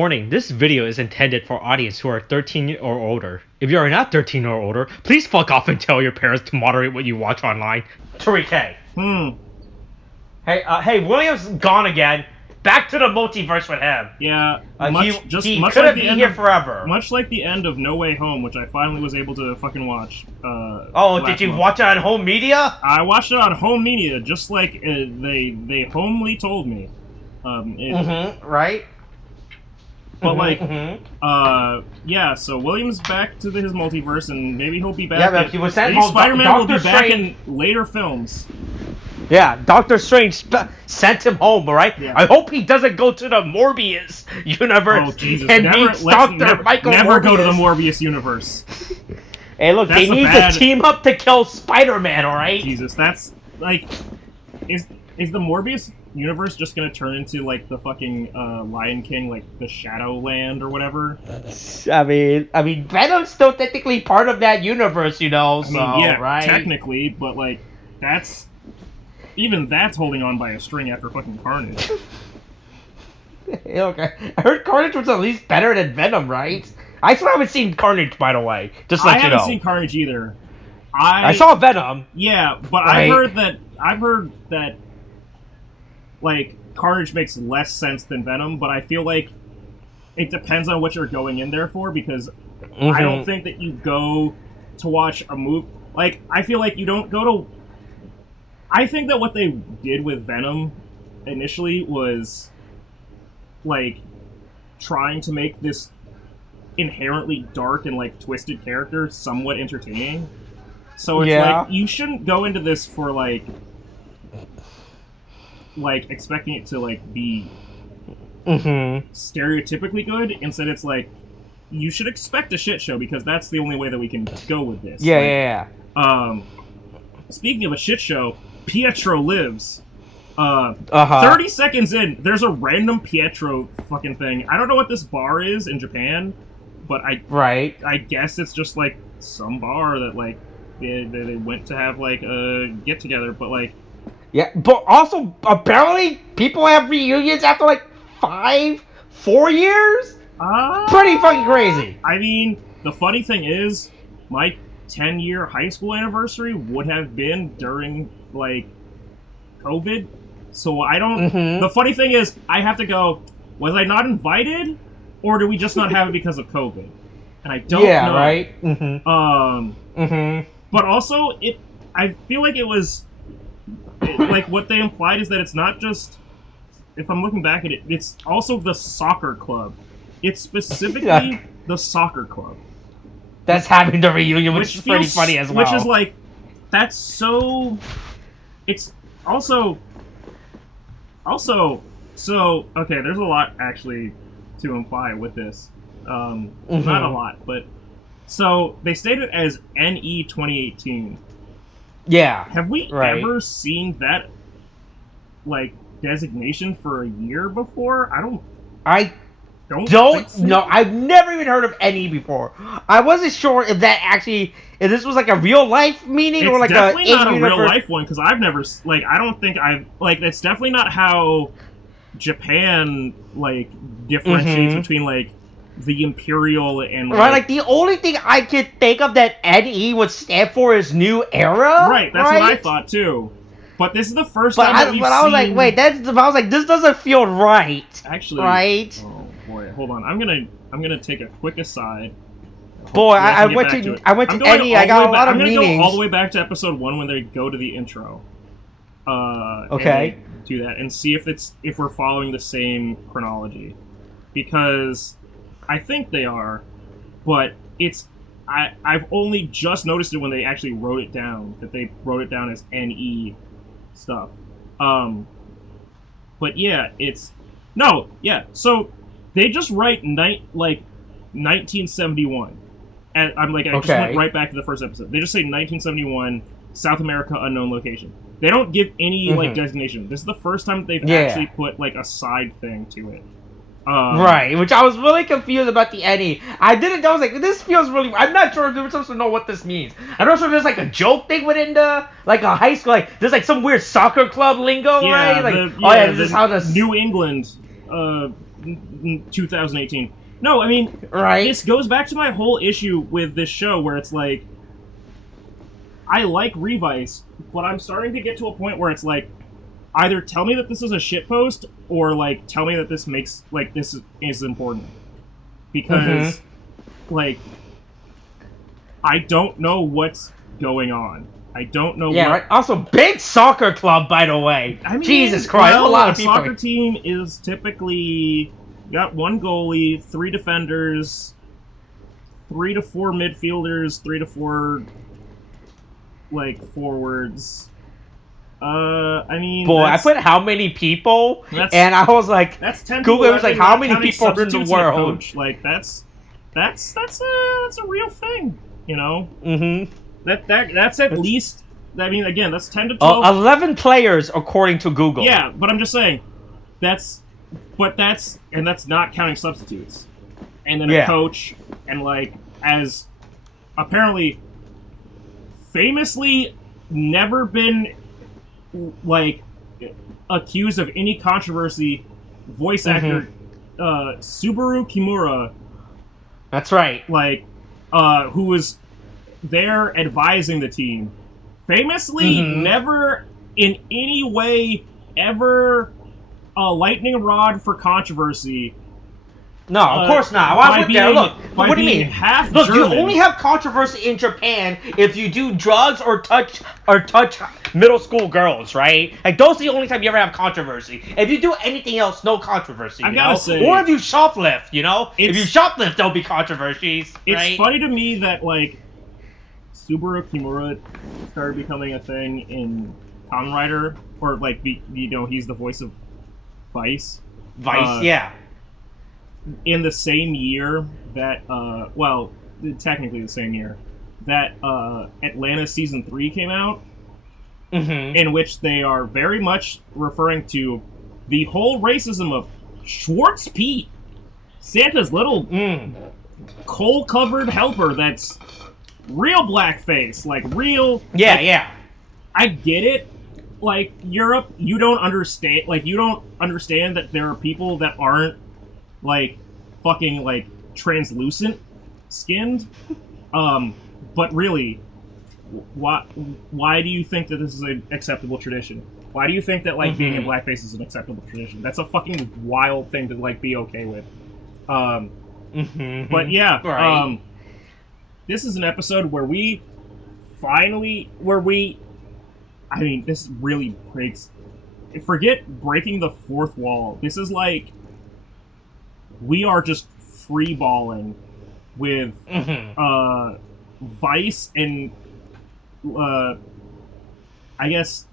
Warning, this video is intended for audience who are 13 or older. If you are not 13 or older, please fuck off and tell your parents to moderate what you watch online. Tariq, hey. Hey, William's gone again. Back to the multiverse with him. Yeah, he couldn't be here forever. Much like the end of No Way Home, which I finally was able to fucking watch. Did you watch it on home media? I watched it on home media, just like they homely told me. Right? But yeah, so William's back to his multiverse, and maybe he'll be back. Yeah, but he was sent home. Spider-Man will be back in later films. Yeah, Doctor Strange sent him home, alright? Yeah. I hope he doesn't go to the Morbius universe. Oh, Jesus. And meets Dr. Michael Never Morbius. Go to the Morbius universe. Hey, look, they need to team up to kill Spider-Man, alright? Jesus, that's, like... Is the Morbius universe just gonna turn into, like, the fucking Lion King, like, the Shadowland or whatever? I mean, Venom's still technically part of that universe, you know, right? Technically, but, like, that's... Even that's holding on by a string after fucking Carnage. Okay. I heard Carnage was at least better than Venom, right? I still haven't seen Carnage, by the way. Just let you know. I haven't seen Carnage either. I saw Venom. Yeah, but right? I've heard that like Carnage makes less sense than Venom, but I feel like it depends on what you're going in there for, because I don't think that you go to watch a movie. Like, I feel like you don't go to... I think that what they did with Venom initially was, like, trying to make this inherently dark and, like, twisted character somewhat entertaining. So it's like, you shouldn't go into this for, like, expecting it to, like, be stereotypically good. Instead, it's like, you should expect a shit show, because that's the only way that we can go with this. Speaking of a shit show... Pietro lives. 30 seconds in, there's a random Pietro fucking thing. I don't know what this bar is in Japan, but I guess it's just like some bar that like they went to have like a get together, but like but also apparently people have reunions after like 4 years. Pretty fucking crazy. I mean, the funny thing is, my 10-year high school anniversary would have been during like COVID, so I don't. The funny thing is, I have to go. Was I not invited, or do we just not have it because of COVID? And I don't know. Yeah, right. But also, I feel like it was like what they implied is that it's not just. If I'm looking back at it, it's also the soccer club. It's specifically the soccer club that's having the reunion, which is pretty funny as well. Which is like, that's so. It's also, so, okay, there's a lot, actually, to imply with this. Not a lot, but... So, they stated it as NE 2018. Yeah. Have we ever seen that, like, designation for a year before? I don't know. I've never even heard of NE before. I wasn't sure if that actually... If this was like a real life meaning or like a... It's definitely not a real life one, because I've never... Like, I don't think I've... Like, it's definitely not how Japan, like, differentiates between, like, the Imperial and... Like, the only thing I could think of that NE would stand for is New Era. Right, that's what I thought, too. But this is the first time that we've seen... I was like, wait, I was like, this doesn't feel right. Actually... Right? Oh, boy, hold on. I'm gonna take a quick aside. Boy, I went to NE. I got a lot of meanings. I'm gonna go all the way back to episode 1 when they go to the intro. Okay. And do that and see if we're following the same chronology, because I think they are, but I've only just noticed it when they actually wrote it down, that they wrote it down as NE stuff. But yeah, so they just write 1971. And I just went right back to the first episode. They just say 1971, South America, unknown location. They don't give any like designation. This is the first time that they've actually put like a side thing to it. Right, which I was really confused about the NE. I was like, this feels really... I'm not sure if we're supposed to know what this means. I'm not sure if there's like a joke thing within the... Like a high school... Like, there's like some weird soccer club lingo, right? Like, this is how the... New England... 2018. No, I mean, Right. this goes back to my whole issue with this show, where it's like, I like Revice, but I'm starting to get to a point where it's like, either tell me that this is a shitpost, or like tell me that this makes like this is important, because like I don't know what's going on. I don't know. Yeah, right. Also, big soccer club, by the way. I mean, Jesus Christ, well, a lot of people. A soccer team is typically got 1 goalie, 3 defenders, 3 to 4 midfielders, 3 to 4 like forwards. I mean, boy, I put how many people, and I was like, that's 10. Google was like, how many people are in the world? Coach. Like that's a real thing, you know. Mm-hmm. That's at least. I mean, again, that's 10 to 12. 11 players according to Google. Yeah, but I'm just saying, that's not counting substitutes, and then a coach, and like as apparently, famously, never been like accused of any controversy, voice actor Subaru Kimura. That's right. Like, who was there advising the team, famously never in any way ever a lightning rod for controversy. No, of course not. Why would there? Look, what do you mean? Look, German. You only have controversy in Japan if you do drugs or touch middle school girls, right? Like those are the only time you ever have controversy. If you do anything else, no controversy. I gotta say, or if you shoplift, you know, if you shoplift, there'll be controversies. It's funny to me that like Subaru Kimura started becoming a thing in Kamen Rider, or like he's the voice of Vice. Yeah. In the same year that, well, technically the same year, that Atlanta Season 3 came out, in which they are very much referring to the whole racism of Schwartz Pete, Santa's little coal-covered helper that's real blackface, like real... Yeah. I get it. Like, Europe, you don't understand that there are people that aren't like fucking like translucent skinned, but really, why do you think that this is an acceptable tradition? Why do you think that like being in blackface is an acceptable tradition? That's a fucking wild thing to like be okay with. But yeah, this is an episode where I mean, this really breaks. Forget breaking the fourth wall. This is like, we are just freeballing with Vice and I guess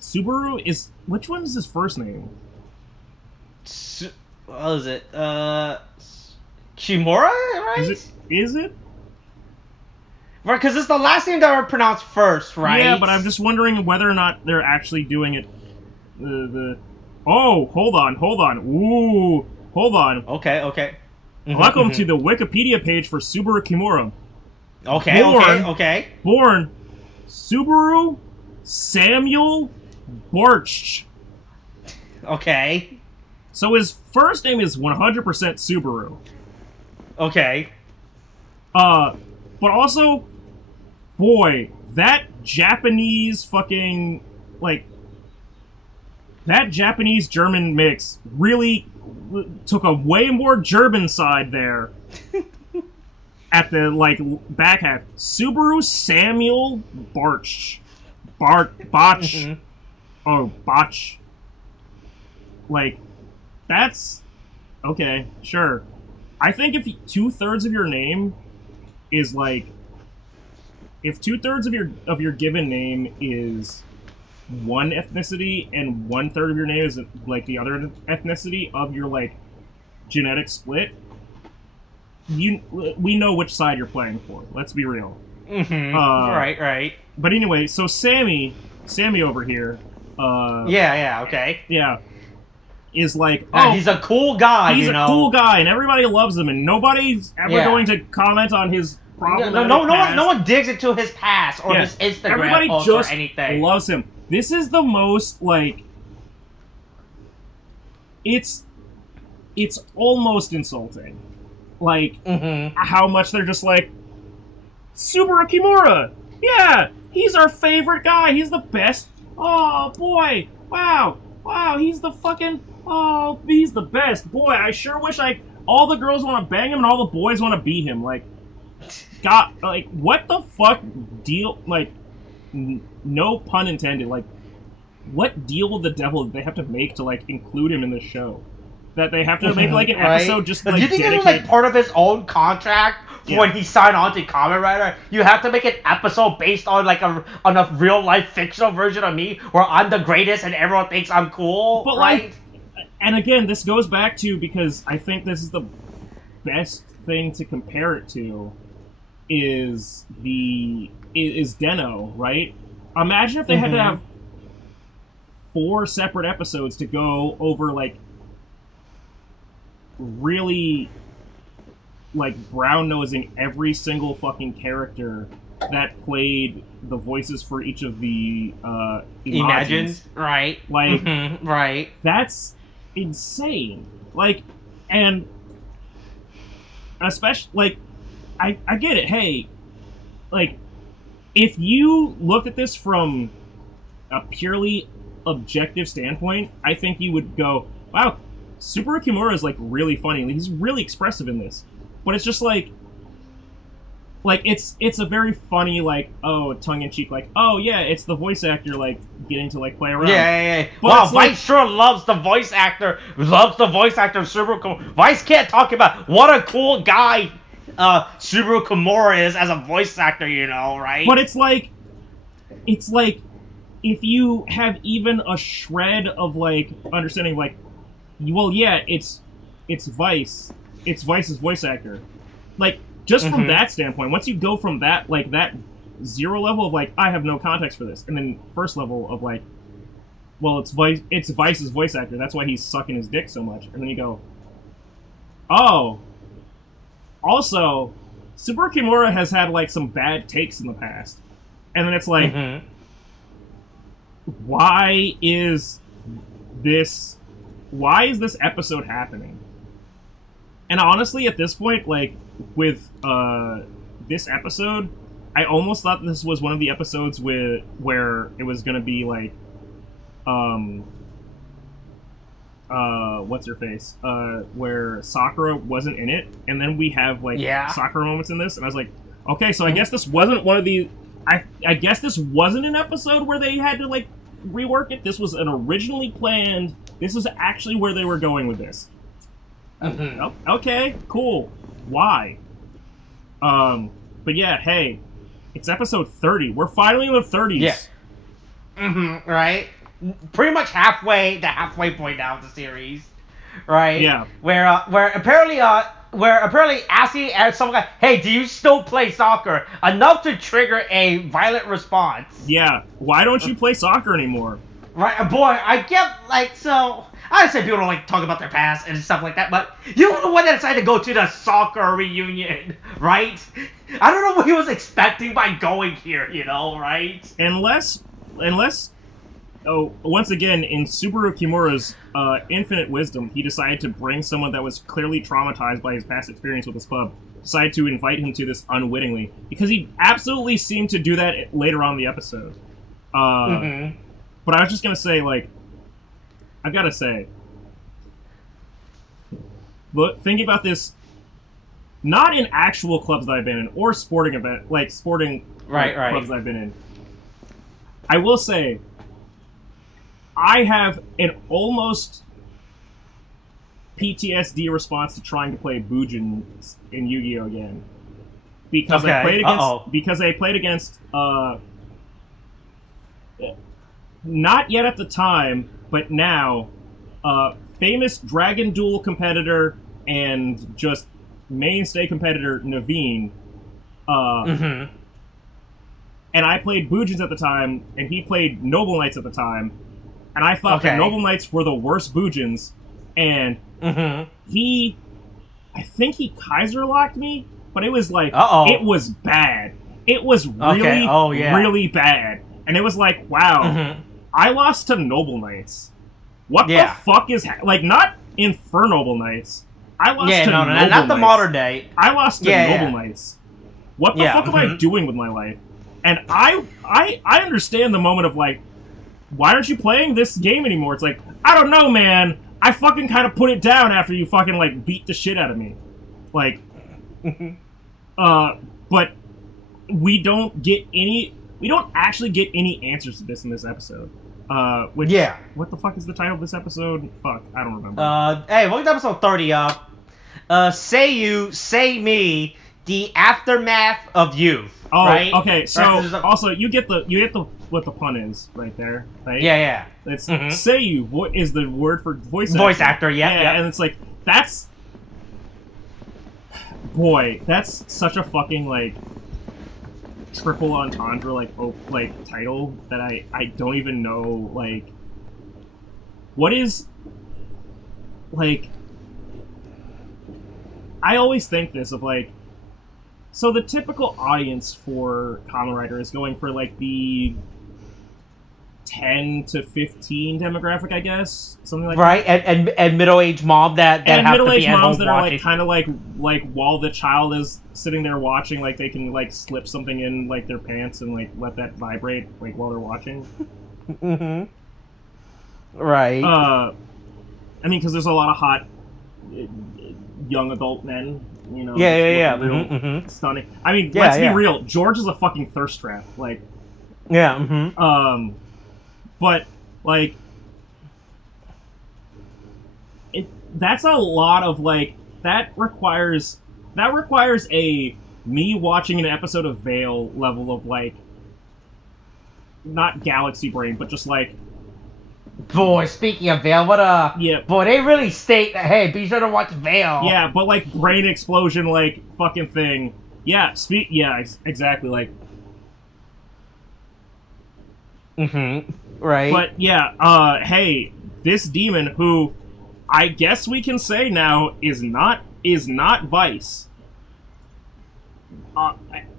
Subaru is, which one is his first name? What is it? Kimura, right? Is it? Right, because it's the last name that were pronounced first, right? Yeah, but I'm just wondering whether or not they're actually doing it. Oh, hold on. Ooh, hold on. Okay. Welcome to the Wikipedia page for Subaru Kimura. Okay. Born Subaru Samuel Borch. Okay. So his first name is 100% Subaru. Okay. But also, boy, that Japanese fucking, like, that Japanese-German mix really took a way more German side there at the, like, back half. Subaru Samuel Barch. Botch. Oh, Botch. Like, that's... Okay, sure. I think if 2/3 of your name is, like... If 2/3 of your given name is one ethnicity and 1/3 of your name is like the other ethnicity of your like genetic split, we know which side you're playing for. Let's be real. Right. But anyway, so Sammy over here. Okay. Yeah. Is like, he's a cool guy. He's a cool guy, and everybody loves him, and nobody's ever going to comment on his problem. No one digs into his past or his Instagram everybody post just or anything. Loves him. This is the most like. It's it's almost insulting. Like, how much they're just like, Subaru Kimura! Yeah! He's our favorite guy! He's the best! Oh, boy! Wow! Wow, he's the fucking... Oh, he's the best! Boy, I sure wish all the girls want to bang him and all the boys want to beat him. Like, God, like, what the fuck deal... Like, no pun intended. Like, what deal with the devil did they have to make to, like, include him in the show? That they have to make, like, an episode just, like, do you think it was, like, part of his own contract when he signed on to Kamen Rider? You have to make an episode based on, like, on a real-life fictional version of me where I'm the greatest and everyone thinks I'm cool, but, right? Like, and again, this goes back to, because I think this is the best thing to compare it to, is Deno, right? Imagine if they had to have 4 separate episodes to go over, like, really, like, brown-nosing every single fucking character that played the voices for each of the Imagines. Right. Like, right. That's insane. Like, and especially, like, I get it. Hey, like, if you looked at this from a purely objective standpoint, I think you would go, wow, Subaru Kimura is, like, really funny. He's really expressive in this. But it's just, like, it's a very funny, like, oh, tongue-in-cheek, like, oh, yeah, it's the voice actor, like, getting to, like, play around. Yeah. But wow, Vice like, sure loves the voice actor of Subaru Kimura. Vice can't talk about what a cool guy Subaru Kimura is as a voice actor, you know, right? But it's like, if you have even a shred of, like, understanding, like, well, yeah, it's Vice. It's Vice's voice actor. Like, just from that standpoint, once you go from that, like, that 0 level of, like, I have no context for this, and then first level of, like, well, it's Vice's voice actor, that's why he's sucking his dick so much, and then you go, oh, also, Subaru Kimura has had, like, some bad takes in the past. And then it's like, why is this episode happening? And honestly, at this point, like, with this episode, I almost thought this was one of the episodes where it was gonna be like, what's her face? Where Sakura wasn't in it, and then we have, like, Sakura moments in this, and I was like, okay, so I guess this wasn't one of the... I guess this wasn't an episode where they had to, like, rework it. This was an originally planned... This is actually where they were going with this. Okay, cool. Why? But yeah, hey, it's episode 30. We're finally in the 30s. Yeah. Right? Pretty much the halfway point now of the series. Right? Yeah. Where apparently asking some guy, hey, do you still play soccer? Enough to trigger a violent response. Yeah. Why don't you play soccer anymore? Right, boy, I get, like, so... I understand people don't like to talk about their past and stuff like that, but you were the one that decided to go to the soccer reunion, right? I don't know what he was expecting by going here, you know, right? Unless, once again, in Subaru Kimura's infinite wisdom, he decided to bring someone that was clearly traumatized by his past experience with this pub, decided to invite him to this unwittingly, because he absolutely seemed to do that later on in the episode. But I was just gonna say, like, I've got to say, look, thinking about this, not in actual clubs that I've been in, or sporting clubs that I've been in, I will say, I have an almost PTSD response to trying to play Bujin in Yu-Gi-Oh! Again. Because I played against, not yet at the time, but now, famous Dragon Duel competitor and just mainstay competitor Naveen. And I played Bujins at the time, and he played Noble Knights at the time. And I thought that Noble Knights were the worst Bujins, and I think he Kaiser locked me, but it was like, it was bad. It was really, really bad. And it was like, wow, I lost to Noble Knights. What the fuck is... like, not Infernoble Knights. I lost to no, Noble not the Knights. modern day. I lost to Noble Knights. What the fuck am I doing with my life? And I understand the moment of like, why aren't you playing this game anymore? It's like, I don't know, man. I fucking kind of put it down after you fucking like beat the shit out of me. Like, but we don't actually get any answers to this in this episode. What the fuck is the title of this episode? Fuck, I don't remember. Hey, look at episode 30 up. Seiyū, Say Me, The Aftermath of Youth. Oh, right? Okay, so also you get what the pun is right there, right? Yeah. It's Seiyū is the word for voice actor. Yeah, and it's like that's such a fucking like triple entendre like title that I don't even know like what is like. I always think this of like, so the typical audience for Kamen Rider is going for like the 10 to 15 demographic, I guess, something like that. Right, and middle-aged mom that have middle-aged to be moms that watching. are like kind of like while the child is sitting there watching, like they can like slip something in like their pants and like let that vibrate like while they're watching. Right. I mean, because there's a lot of hot young adult men, you know. Yeah. Stunning. I mean, let's be real. George is a fucking thirst trap. Like. Yeah. But like, that's a lot of like that requires a me watching an episode of Veil level of like, not galaxy brain, but just like. Boy, speaking of Veil, boy, they really state that, hey, be sure to watch Veil. Yeah, but like brain explosion, like fucking thing. Yeah, exactly, like. Right. But yeah, hey, this demon who I guess we can say now is not Vice.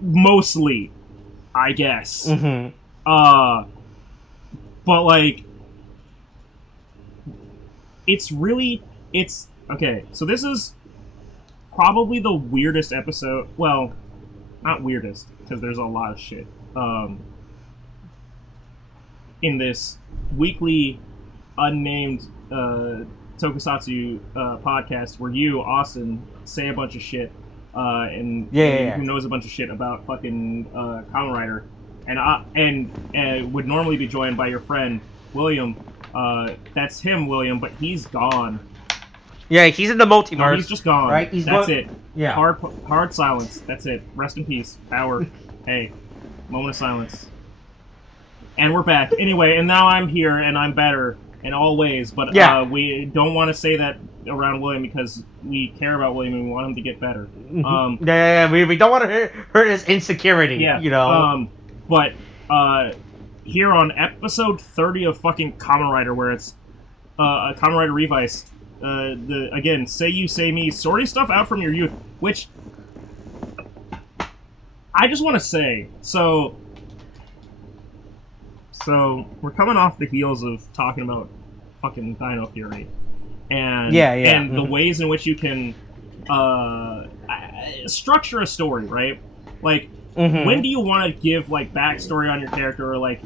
Mostly, I guess. But like. It's okay, so this is probably the weirdest episode, well, not weirdest, because there's a lot of shit, in this weekly, unnamed, tokusatsu, podcast, where you, Austin, say a bunch of shit, and who knows a bunch of shit about fucking, Kamen Rider, and would normally be joined by your friend, William. That's him, William, but he's gone. Yeah, he's in the multiverse. No, he's just gone. Right? That's it. Yeah. Hard silence. That's it. Rest in peace. Power. Hey, moment of silence. And we're back. Anyway, and now I'm here, and I'm better in all ways, but we don't want to say that around William because we care about William and we want him to get better. We don't want to hurt his insecurity, you know? But, here on episode 30 of fucking Kamen Rider, where it's Kamen Rider Revice, again, Seiyū, Say Me, sorting stuff out from your youth, which I just want to say, so we're coming off the heels of talking about fucking Dino Fury, and the ways in which you can structure a story, right? Like, when do you want to give like backstory on your character, or like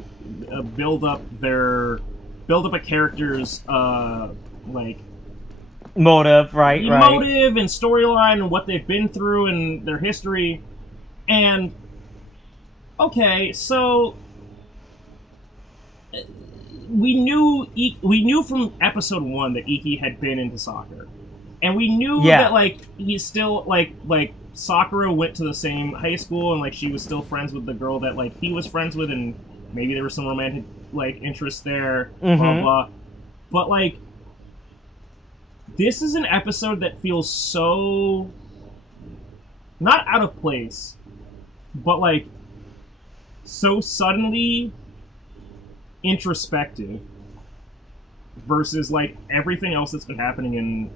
build up a character's like motive, right? Motive and storyline and what they've been through and their history. And okay, so we knew from episode 1 that Iki had been into soccer, and we knew that like he's still like Sakura went to the same high school, and like she was still friends with the girl that like he was friends with, and maybe there was some romantic like interest there, blah blah. But like, this is an episode that feels so not out of place, but like so suddenly introspective versus like everything else that's been happening in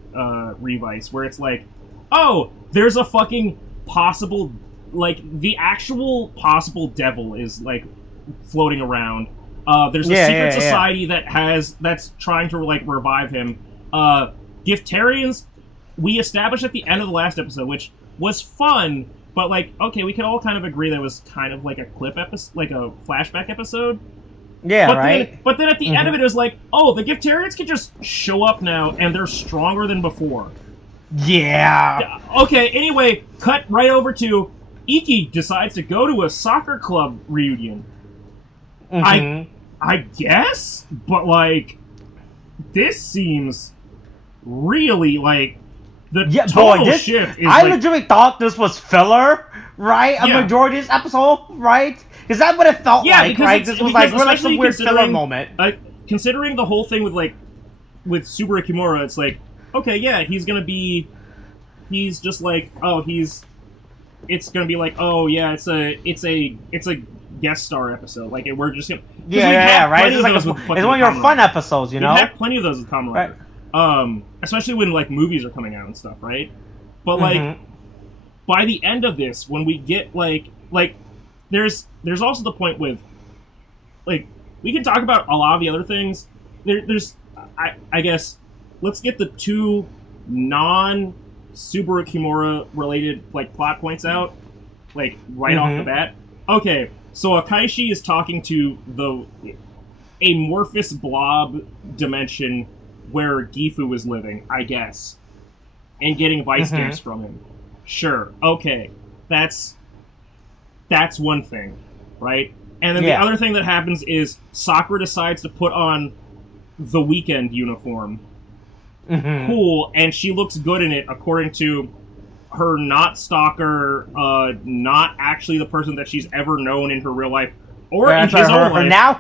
Revice, where it's like, oh, there's a fucking possible, like, the actual possible devil is, like, floating around. There's a secret society that's trying to, like, revive him. Giftarians, we established at the end of the last episode, which was fun, but like, okay, we can all kind of agree that it was kind of like a clip episode, like a flashback episode. Yeah, right? But then at the end of it, it was like, oh, the Giftarians can just show up now, and they're stronger than before. Yeah. Okay, anyway, cut right over to Iki decides to go to a soccer club reunion. I guess? But, like, this seems really, like, the total shift is, I legitimately thought this was filler, right? A majority of this episode, right? Is that what it felt like, right? This was like, we're like some weird filler moment. Considering the whole thing with, like, with Subaru Kimura, it's like, okay, yeah, he's just like, oh, it's gonna be like, oh, yeah, it's a guest star episode. Like, we're just gonna... right? It's, like it's one of your fun episodes, you know? We've had plenty of those with Kamen Rider. Right. Especially when, like, movies are coming out and stuff, right? But, like, by the end of this, when we get, like, there's also the point with, like, we can talk about a lot of the other things. I guess, let's get the two non-Subaru Kimura related, like, plot points out, like, right off the bat. Okay, so Akaishi is talking to the amorphous blob dimension where Gifu is living, I guess, and getting vice gifts from him. Sure, okay, that's one thing, right? And then the other thing that happens is Sakura decides to put on the weekend uniform. Cool, and she looks good in it, according to her not stalker, not actually the person that she's ever known in her real life, or in his own life.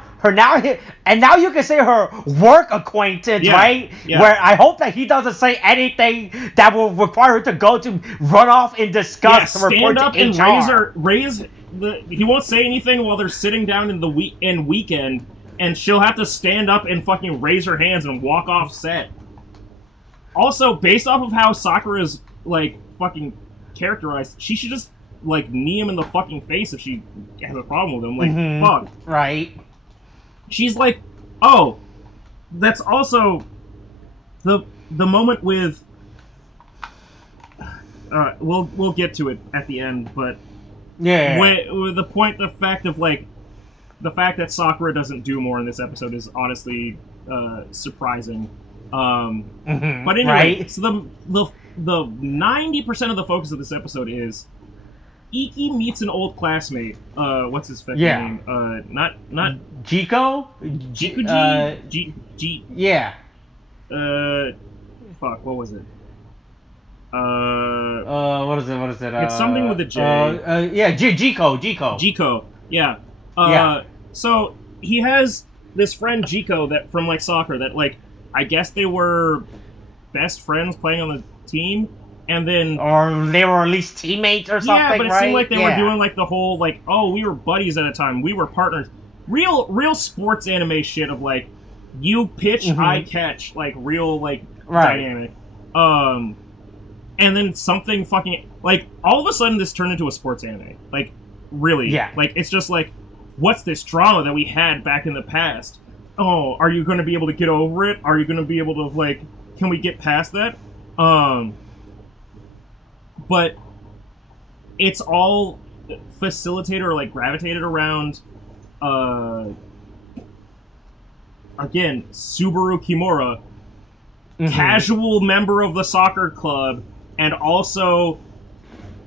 And now you can say her work acquaintance, right? Yeah. Where I hope that he doesn't say anything that will require her to go to run off and discuss to report to HR. Stand up and he won't say anything while they're sitting down in the weekend, and she'll have to stand up and fucking raise her hands and walk off set. Also, based off of how Sakura's, like, fucking characterized, she should just, like, knee him in the fucking face if she has a problem with him. Like, fuck. Right. She's like, oh, that's also the moment with... we'll get to it at the end, but... Yeah. With the fact that Sakura doesn't do more in this episode is honestly surprising. But anyway, so the 90% of the focus of this episode is Iki meets an old classmate. What's his fucking name? Not Jiko? Yeah. Fuck, what was it? What is it? It's something with a J. Jiko. Yeah. So he has this friend Jiko that from like soccer that like I guess they were best friends playing on the team, and then or they were at least teammates or something. Yeah, but it seemed like they were doing like the whole like, oh, we were buddies at a time, we were partners. Real sports anime shit of like you pitch, I catch, like real like dynamic. And then something fucking like all of a sudden this turned into a sports anime. Like really, like it's just like, what's this drama that we had back in the past? Oh, are you going to be able to get over it? Are you going to be able to, like, can we get past that? But it's all facilitated or, like, gravitated around, again, Subaru Kimura, casual member of the soccer club, and also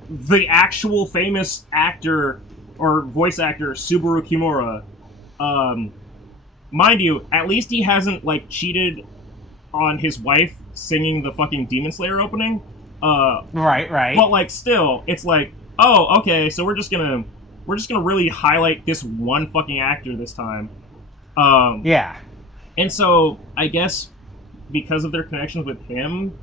the actual famous actor or voice actor, Subaru Kimura. Mind you, at least he hasn't, like, cheated on his wife singing the fucking Demon Slayer opening. Right. But, like, still, it's like, oh, okay, so we're just gonna really highlight this one fucking actor this time. And so, I guess, because of their connections with him,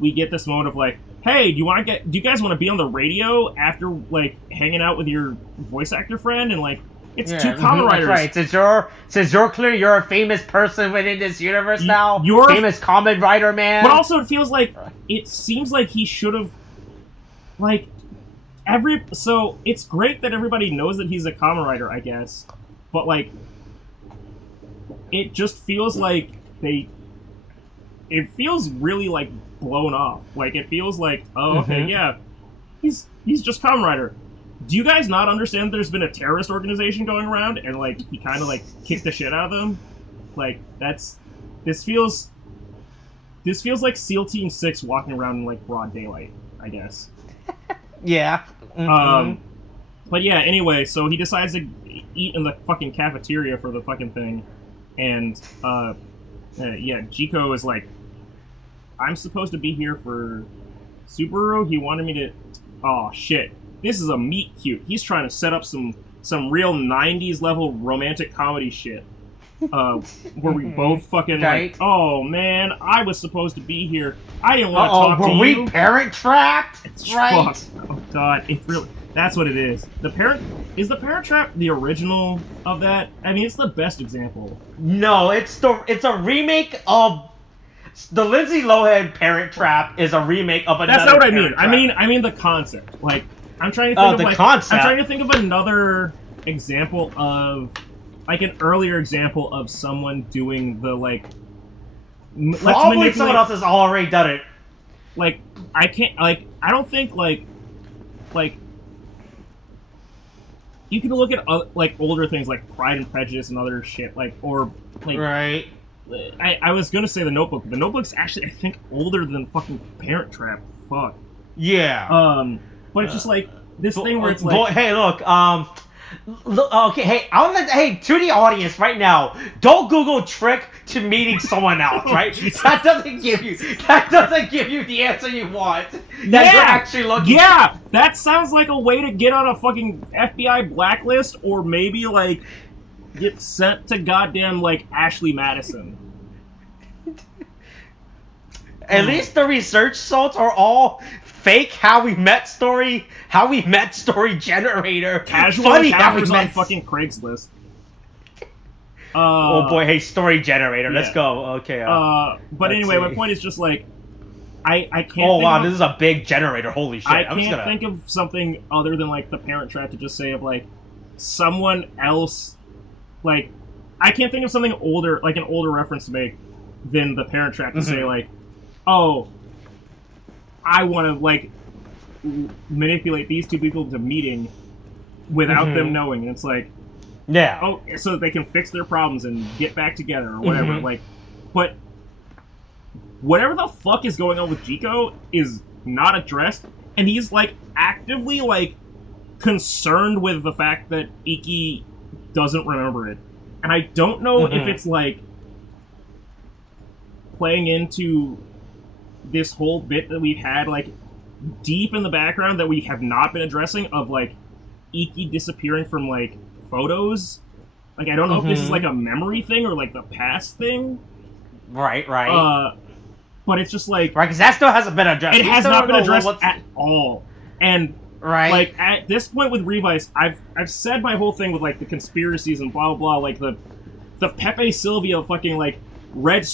we get this moment of, like, hey, do you guys want to be on the radio after, like, hanging out with your voice actor friend? And, like, it's two Kamen Riders. That's right. Since you're clear, you're a famous person within this universe now. You're famous Kamen Rider man. But also, it seems like he should have, like, so it's great that everybody knows that he's a Kamen Rider, I guess. But, like, it just feels like it feels really like blown off. Like it feels like, oh, okay, yeah, he's just Kamen Rider. Do you guys not understand there's been a terrorist organization going around and like he kind of like kicked the shit out of them? Like this feels like SEAL Team 6 walking around in like broad daylight, I guess. Yeah. But yeah, anyway, so he decides to eat in the fucking cafeteria for the fucking thing, and yeah, Jiko is like, I'm supposed to be here for Subaru. He wanted me to. Oh shit. This is a meet cute. He's trying to set up some real 90s level romantic comedy shit. Where we both fucking like, oh man, I was supposed to be here. I didn't want to talk to you. Were we parent trapped? It's right. Fucked. Oh god, it's really. That's what it is. The Parent Trap the original of that? I mean, it's the best example. No, it's a remake of. The Lindsay Lohan Parent Trap is a remake of another. That's not what I mean. I mean the concept. Like, I'm trying to think of like concept. I'm trying to think of another example of like an earlier example of someone doing the like. Probably someone else has already done it. Like I can't like I don't think like you can look at like older things like Pride and Prejudice and other shit like or like right. I was gonna say The Notebook. The Notebook's actually, I think, older than fucking Parent Trap. Fuck. Yeah. But it's just like this thing where it's like, hey, look, okay, hey, to the audience right now, don't Google trick to meeting someone else, right? That doesn't give you the answer you want. That you're actually looking. Yeah, that sounds like a way to get on a fucking FBI blacklist, or maybe like get sent to goddamn like Ashley Madison. At least the research results are all fake. How we met story generator. Casual Funny how we met on fucking Craigslist. Oh boy, hey, story generator. Yeah. Let's go. Okay. But anyway, my point is just like I can't. Oh wow, this is a big generator. Holy shit! I can't think of something other than like the Parent Trap to just say of like someone else. Like I can't think of something older, like an older reference to make than the Parent Trap to say like, oh, I want to like manipulate these two people into meeting without them knowing. And it's like, yeah, oh, so that they can fix their problems and get back together or whatever. Like, but whatever the fuck is going on with Jiko is not addressed, and he's like actively like concerned with the fact that Iki doesn't remember it. And I don't know if it's like playing into this whole bit that we've had like deep in the background that we have not been addressing of like Iki disappearing from like photos. Like I don't know if this is like a memory thing or like the past thing. Right. But it's just like right, because that still hasn't been addressed. It has not been addressed at all. And right, like at this point with Revice, I've said my whole thing with like the conspiracies and blah blah blah, like the Pepe Silvia fucking like red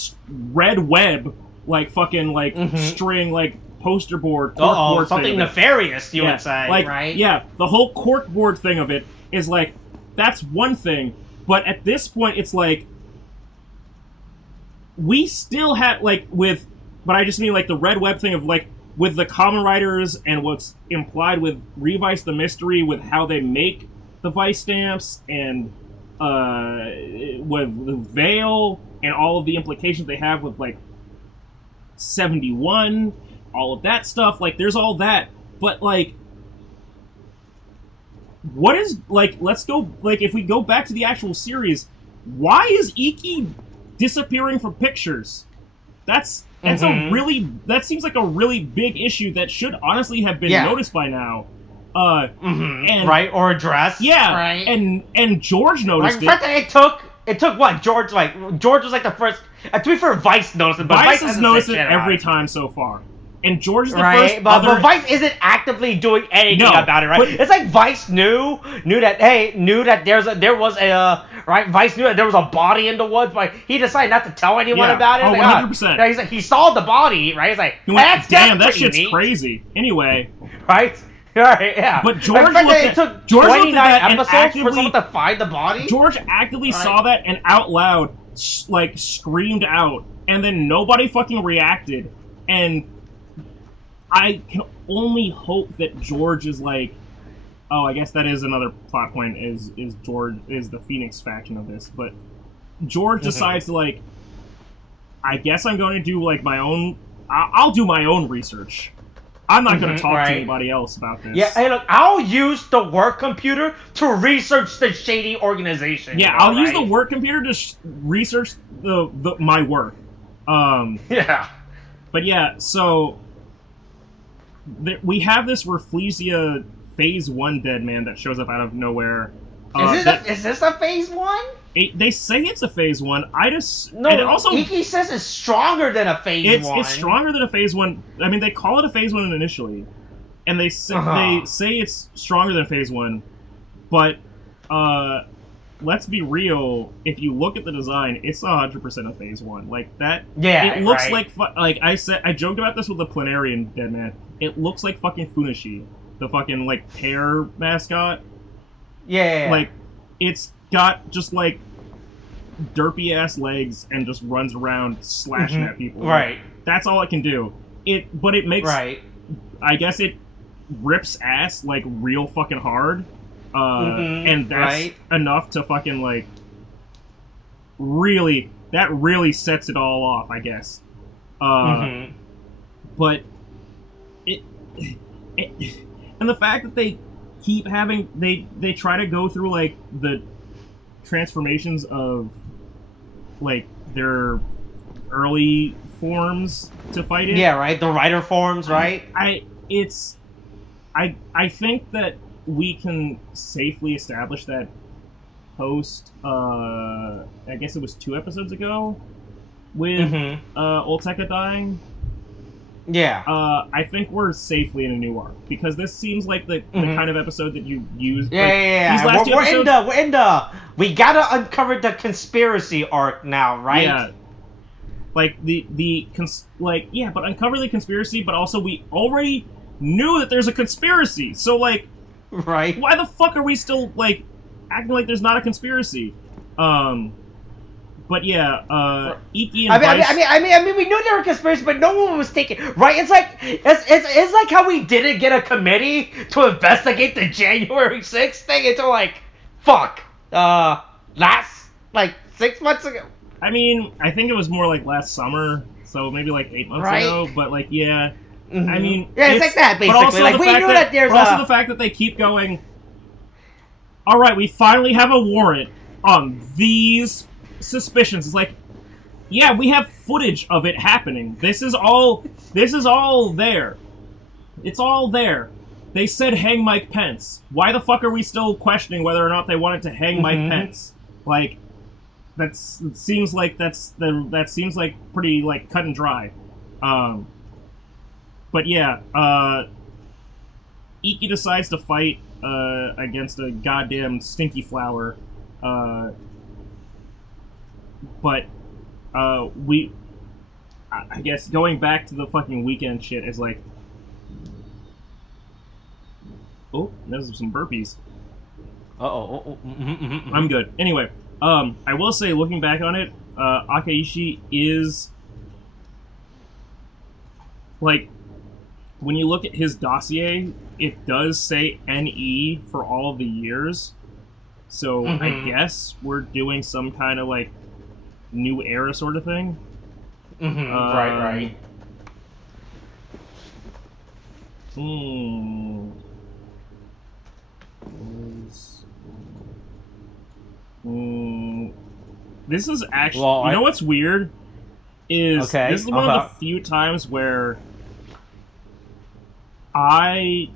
web like fucking like string like poster board cork board something thing nefarious you would say, like, right? Yeah, the whole cork board thing of it is like that's one thing, but at this point it's like we still have like with, but I just mean like the red web thing of like with the Kamen Riders and what's implied with Revice the Mystery with how they make the Vice stamps and with the Veil and all of the implications they have with like 71, all of that stuff, like there's all that, but like what is like let's go like if we go back to the actual series, why is Iki disappearing from pictures? That's that seems like a really big issue that should honestly have been noticed by now. And, right, or addressed. Yeah, right. And George noticed it. It took what? George was like the first. To be fair, Vice noticed it, but Vice has noticed it every time so far. And George is the first. But Vice isn't actively doing anything about it, right? It's like Vice knew that there was a right. Vice knew that there was a body in the woods, but he decided not to tell anyone about it. Oh, 100%. He's like, he saw the body, right? He's like, damn, that shit's crazy. Anyway, right? Right, yeah. But George it took 29 episodes actively, for someone to find the body. George actively saw that and out loud like, screamed out, and then nobody fucking reacted, and I can only hope that George is like, oh, I guess that is another plot point, is George is the Phoenix faction of this, but George decides to, like, I guess I'm going to do, like, my own, I'll do my own research. I'm not going to talk to anybody else about this. Yeah, hey, look, I'll use the work computer to research the shady organization. Yeah, I'll use the work computer to research my work. Yeah. But yeah, so we have this Rafflesia Phase 1 dead man that shows up out of nowhere. Is this a Phase 1? They say it's a Phase 1. No, and also, Iki says it's stronger than a Phase 1. It's stronger than a Phase 1. I mean, they call it a Phase 1 initially. And they say it's stronger than Phase 1. But, let's be real, if you look at the design, it's 100% a Phase 1. Like, that... Yeah, it looks like I joked about this with the Planarian Deadman. It looks like fucking Funashi. The fucking, like, pear mascot. Yeah. Like, it's got just, like, derpy-ass legs and just runs around slashing at people. Right. Like, that's all it can do. But it makes... Right. I guess it rips ass, like, real fucking hard. And that's enough to fucking, like, really... That really sets it all off, I guess. But... And the fact that they keep having... They try to go through, like, the transformations of, like, their early forms to fight it. Yeah, right? The rider forms, right? I think that we can safely establish that post, I guess it was 2 episodes ago, with Olteka dying. Yeah. I think we're safely in a new arc, because this seems like the kind of episode that you use. Yeah. These last we're in the we gotta uncover the conspiracy arc now, right? Yeah. Like but uncover the conspiracy, but also we already knew that there's a conspiracy. So like, right? Why the fuck are we still like acting like there's not a conspiracy? But yeah, Iki and Vice... I mean, we knew there were conspiracies, but no one was taking right. It's like how we didn't get a committee to investigate the January 6th thing until like, last like 6 months ago. I mean, I think it was more like last summer, so maybe like 8 months ago. But like, yeah, I mean, yeah, it's like that basically. But also like we knew that there's also the fact that they keep going. All right, we finally have a warrant on these suspicions. It's like, yeah, we have footage of it happening. This is all there. It's all there. They said hang Mike Pence. Why the fuck are we still questioning whether or not they wanted to hang Mike Pence? Like, that seems like pretty like cut and dry. But yeah, Iki decides to fight against a goddamn stinky flower. But I guess going back to the fucking weekend shit is like, oh, there's some burpees. I'm good. Anyway, I will say, looking back on it, Akaishi is like, when you look at his dossier, it does say NE for all of the years. So I guess we're doing some kind of like new era sort of thing. Right. This is actually... you know what's weird? This is one of the few times where I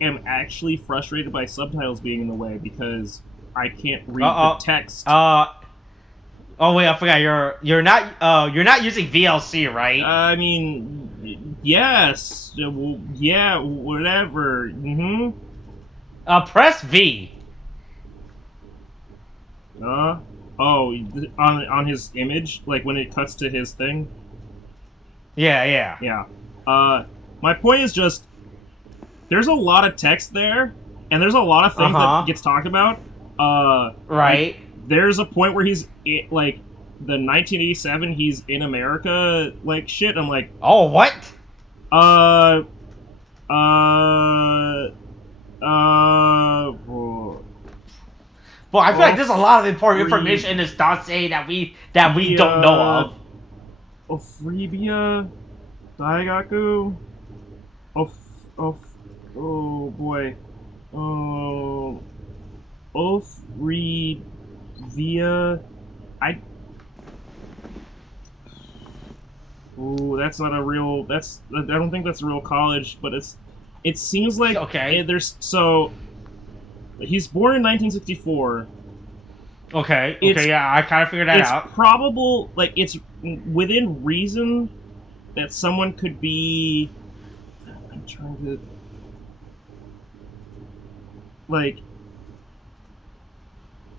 am actually frustrated by subtitles being in the way, because I can't read the text. Oh wait, I forgot. You're not using VLC, right? I mean, yes. Yeah, whatever. Press V. On his image, like when it cuts to his thing. Yeah. My point is just, there's a lot of text there, and there's a lot of things that gets talked about, Right. Like, there's a point where he's like the 1987. He's in America, like shit. I'm like, oh, what? Well, I feel like there's a lot of important information in this dossier that we don't know of. Ophribia, Daigaku, oh boy, Ophribia, that's not a real. I don't think that's a real college, but it seems like okay. He's born in 1964. Okay. Yeah, I kind of figured that out. It's probable, like it's within reason that someone could be. I'm trying to. Like,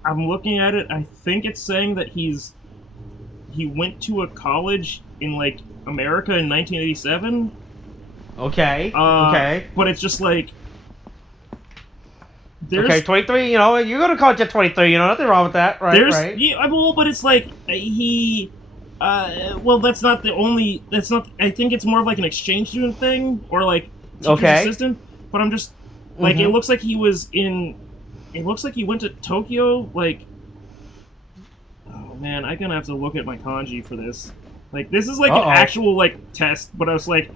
I'm looking at it. I think it's saying that he went to a college in like America in 1987. Okay. But it's just like. Okay, 23. You know, you're gonna call it 23. You know, nothing wrong with that, right? Right. Yeah, well, but it's like he. Well, that's not the only. That's not. I think it's more of like an exchange student thing, or like teacher's assistant. But I'm just like it looks like he was in. It looks like he went to Tokyo. Like, oh man, I'm gonna have to look at my kanji for this. Like, this is like an actual like test, but I was like,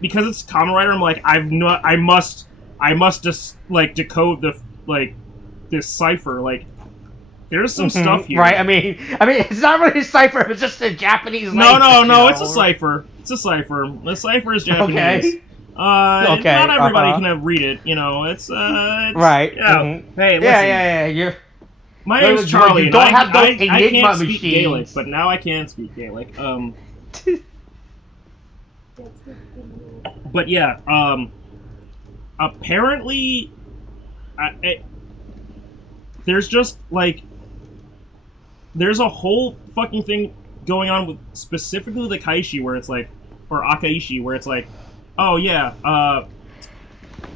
because it's Kamen Rider, I'm like, I must just like decode the this cipher. Like, there's some stuff here, right? I mean, it's not really a cipher. It's just a Japanese. No, it's a cipher. It's a cipher. The cipher is Japanese. Okay. Not everybody can read it. You know, it's right. Yeah. Hey, listen. Yeah. My name's Charlie. You don't have those I can't speak machines. Gaelic, but now I can speak Gaelic. But yeah. Apparently, there's just like there's a whole fucking thing going on with specifically the Kaishi where it's like, or Akaishi where it's like, oh yeah,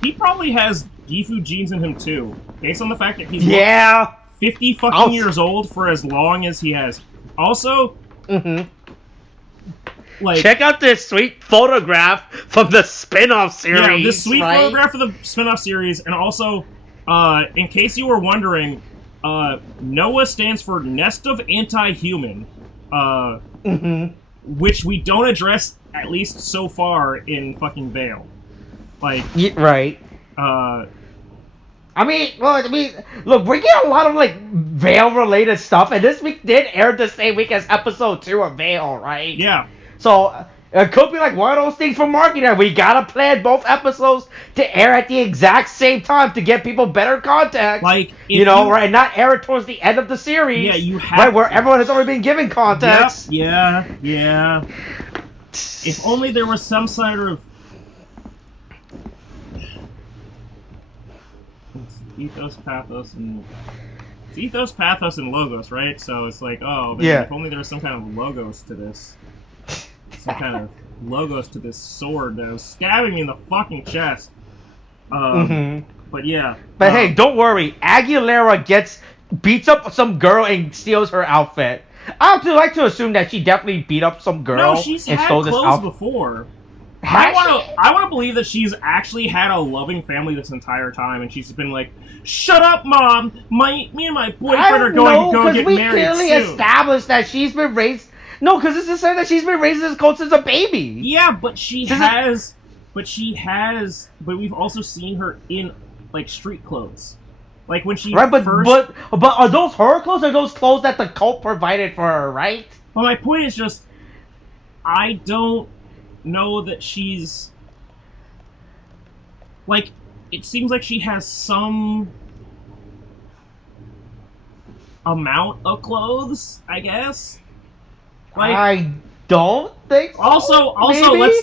he probably has Gifu genes in him too, based on the fact that he's 50 fucking years old for as long as he has. Also, like, check out this sweet photograph from the spin-off series. Yeah, this sweet photograph of the spin-off series, and also, in case you were wondering, NOAA stands for Nest of Anti-Human, which we don't address, at least so far, in fucking Veil. Like, right. Look, we get a lot of, like, Veil-related stuff, and this week did air the same week as episode 2 of Veil, right? Yeah. So, it could be like one of those things for marketing. We gotta plan both episodes to air at the exact same time to get people better context. Like, right? Not air it towards the end of the series. Yeah, you have right, where everyone has already been given context. Yep, yeah. If only there was some sort of... Ethos, pathos, and logos, right? So it's like, oh, man, if only there was some kind of logos to this. Some kind of logos to this sword that was stabbing me in the fucking chest. But yeah. But hey, don't worry. Aguilera beats up some girl and steals her outfit. I would like to assume that she definitely beat up some girl. No, she's had clothes before. I want to believe that she's actually had a loving family this entire time, and she's been like, "Shut up, Mom! Me and my boyfriend are going to go get married soon." We clearly established that she's been raised. No, because this is saying that she's been raised in this cult since a baby. Yeah, but but we've also seen her in like street clothes, like when she but are those her clothes or those clothes that the cult provided for her, right? Well, my point is just, I don't know that she's like, it seems like she has some amount of clothes, I guess. Like, I don't think so. Also,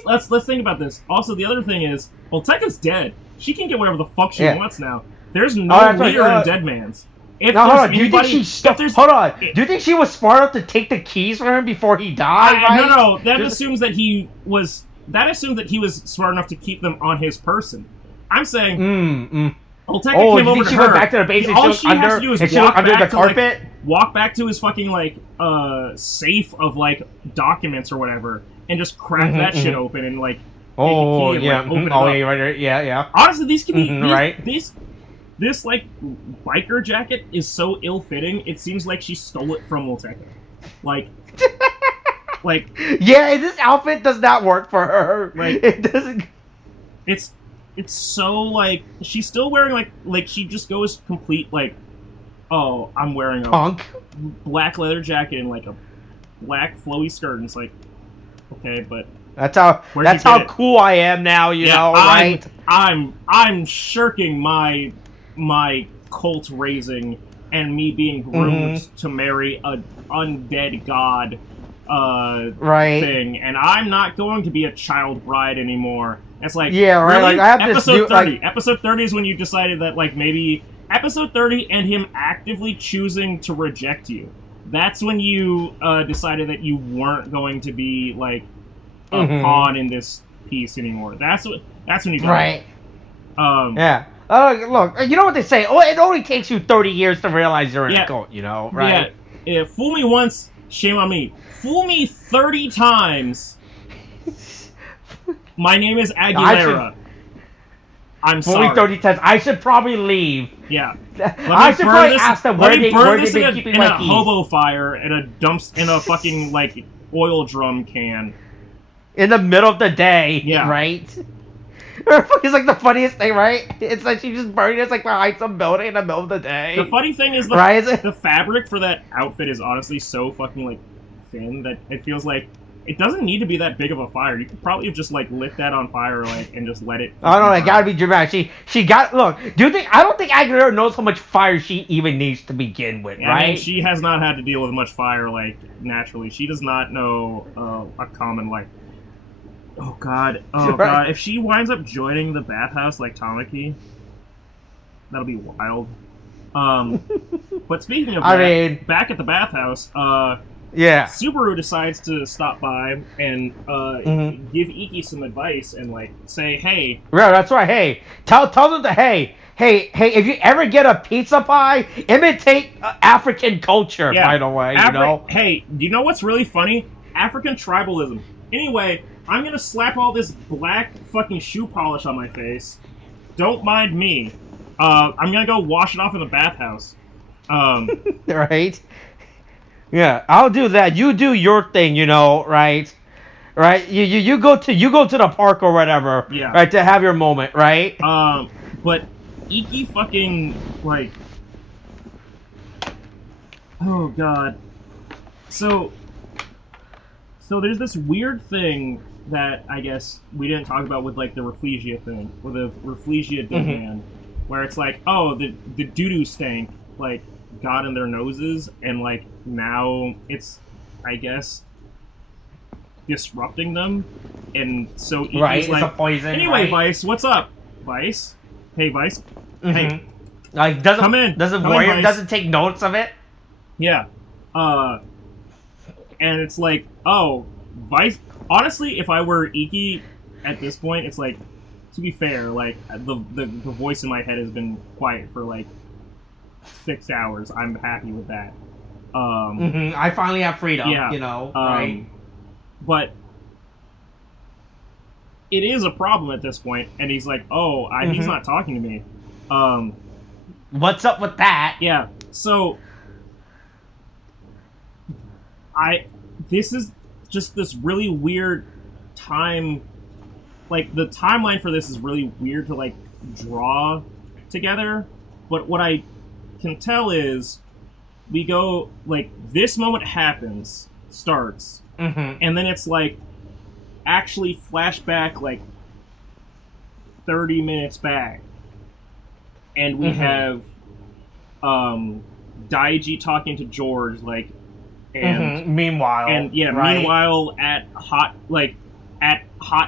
let's think about this. Also, the other thing is, well, Tekka's dead. She can get whatever the fuck she wants now. There's no leader in Dead Man's. Hold on. Do you think she was smart enough to take the keys from him before he died? No. That assumes that he was smart enough to keep them on his person. I'm saying, Olteka Oh, came you over think to she her. went back to the base and All she she looked has under, to do is and she looked walk under back the to, carpet? walk back to his fucking, like, safe of, like, documents or whatever, and just crack that shit open and, like, Oh, take a key and, yeah. like, open it Oh, up. yeah, right, yeah. Honestly, these can be... Right. This, like, biker jacket is so ill-fitting, it seems like she stole it from Olteka. Like... like... Yeah, this outfit does not work for her. Like... It doesn't... It's so, like... She's still wearing, like, she just goes complete, like... Oh, I'm wearing a... Punk? Black leather jacket and, like, a black flowy skirt, and it's like... Okay, but... That's how cool I am now, you know, right? I'm shirking my cult raising and me being groomed to marry a undead god thing, and I'm not going to be a child bride anymore. It's like, yeah, right. Really? Like, I have episode this 30. Like... Episode 30 is when you decided that, like, maybe episode 30 and him actively choosing to reject you. That's when you decided that you weren't going to be, like, a pawn in this piece anymore. That's when you got right. it. Yeah. Look, you know what they say? Oh, it only takes you 30 years to realize you're in a cult, you know, right? Yeah. Fool me once, shame on me. Fool me 30 times. My name is Aguilera. I'm sorry. Fool me 30 times. I should probably leave. Yeah. I should probably ask them where they been keeping my keys. In a hobo fire in a fucking, like, oil drum can. In the middle of the day, right? It's like the funniest thing, right? It's like she just buried us like behind some building in the middle of the day. The funny thing is, the fabric for that outfit is honestly so fucking, like, thin that it feels like it doesn't need to be that big of a fire. You could probably have just, like, lit that on fire, like, and just let it. Oh no, it gotta be dramatic. She got. Look, I don't think Aguilera knows how much fire she even needs to begin with, right? I mean, she has not had to deal with much fire, like, naturally. She does not know a common, like. Oh god. God. If she winds up joining the bathhouse like Tamaki, that'll be wild. But speaking of that, back at the bathhouse, Subaru decides to stop by and give Iki some advice and, like, say, hey. Yeah, that's right. Hey, tell them to hey, if you ever get a pizza pie, imitate African culture. Yeah. By the way, you know. Hey, do you know what's really funny? African tribalism. Anyway, I'm gonna slap all this black fucking shoe polish on my face. Don't mind me. I'm gonna go wash it off in the bathhouse. Right? Yeah, I'll do that. You do your thing, you know, right? Right? You go to the park or whatever. Yeah. Right, to have your moment, right? But Iki fucking, like... Oh god. So there's this weird thing that I guess we didn't talk about with, like, the Rafflesia thing, or the Rafflesia demand, where it's like, oh, the doo-doo stank, like, got in their noses, and, like, now it's, I guess, disrupting them, and so Iki's right, like, it's a poison, anyway, right? Vice, what's up? Vice? Hey, Vice? Hey. Like, come in. Doesn't take notes of it? Yeah. And it's like, oh, Vice... Honestly, if I were Iki at this point, it's like, to be fair, like, the voice in my head has been quiet for, like, 6 hours. I'm happy with that. I finally have freedom, you know, right? But it is a problem at this point, and he's like, oh, he's not talking to me. What's up with that? Yeah, so... This is just this really weird time, like, the timeline for this is really weird to, like, draw together, but what I can tell is we go, like, this moment starts, and then it's, like, actually flashback, like, 30 minutes back, and we have, Daiji talking to George, like, and meanwhile, meanwhile at Hot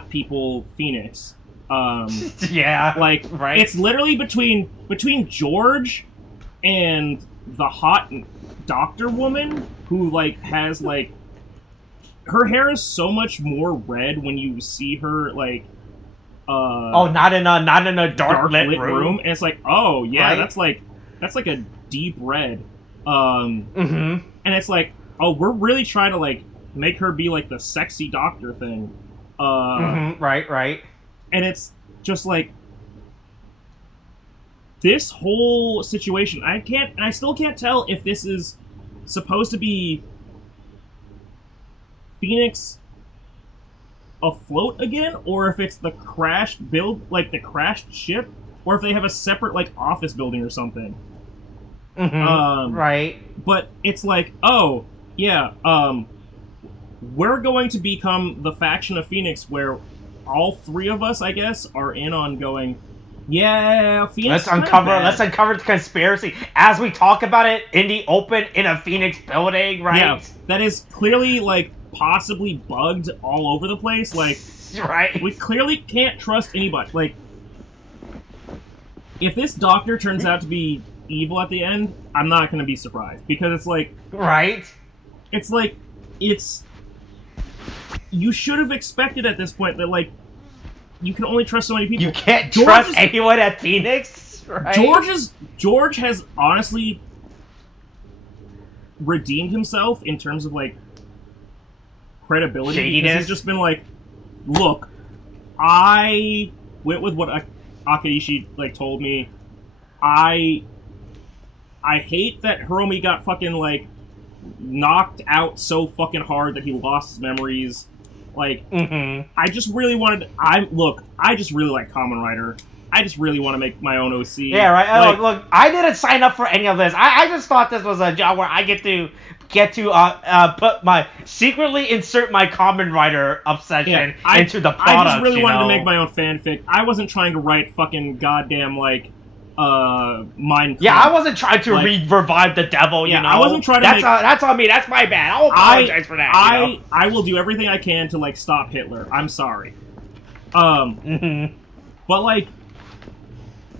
People Phoenix, like, it's literally between George and the hot doctor woman who, like, has, like, her hair is so much more red when you see her, like, not in a dark lit room. And it's like, oh yeah, right? that's like a deep red. And it's like, oh, we're really trying to like make her be like the sexy doctor thing. Right. And it's just like this whole situation. I still can't tell if this is supposed to be Phoenix afloat again, or if it's the crashed ship, or if they have a separate like office building or something. Right. But it's like, oh yeah, we're going to become the faction of Phoenix where all three of us, I guess, are in on going. Yeah, Phoenix. Let's uncover the conspiracy as we talk about it in the open in a Phoenix building, right? Yeah, that is clearly like possibly bugged all over the place. Like, right? We clearly can't trust anybody. Like, if this doctor turns out to be evil at the end, I'm not going to be surprised, because it's like, right? It's like you should have expected at this point that like you can only trust so many people. You can't trust anyone at Phoenix, right? George has honestly redeemed himself in terms of like credibility. Shadiness. Because he's just been like, look, I went with what Akaishi like told me. I hate that Hiromi got fucking like knocked out so fucking hard that he lost his memories. Like, I just really wanted. I just really like Kamen Rider. I just really want to make my own OC. Yeah, right. Like, look, I didn't sign up for any of this. I just thought this was a job where I get to secretly insert my Kamen Rider obsession into the product. I just really wanted to make my own fanfic. I wasn't trying to write fucking goddamn like Minecraft. Yeah, I wasn't trying to revive the devil. You know, I wasn't trying to. That's on me. That's my bad. I'll apologize for that. I will do everything I can to like stop Hitler. I'm sorry. But like,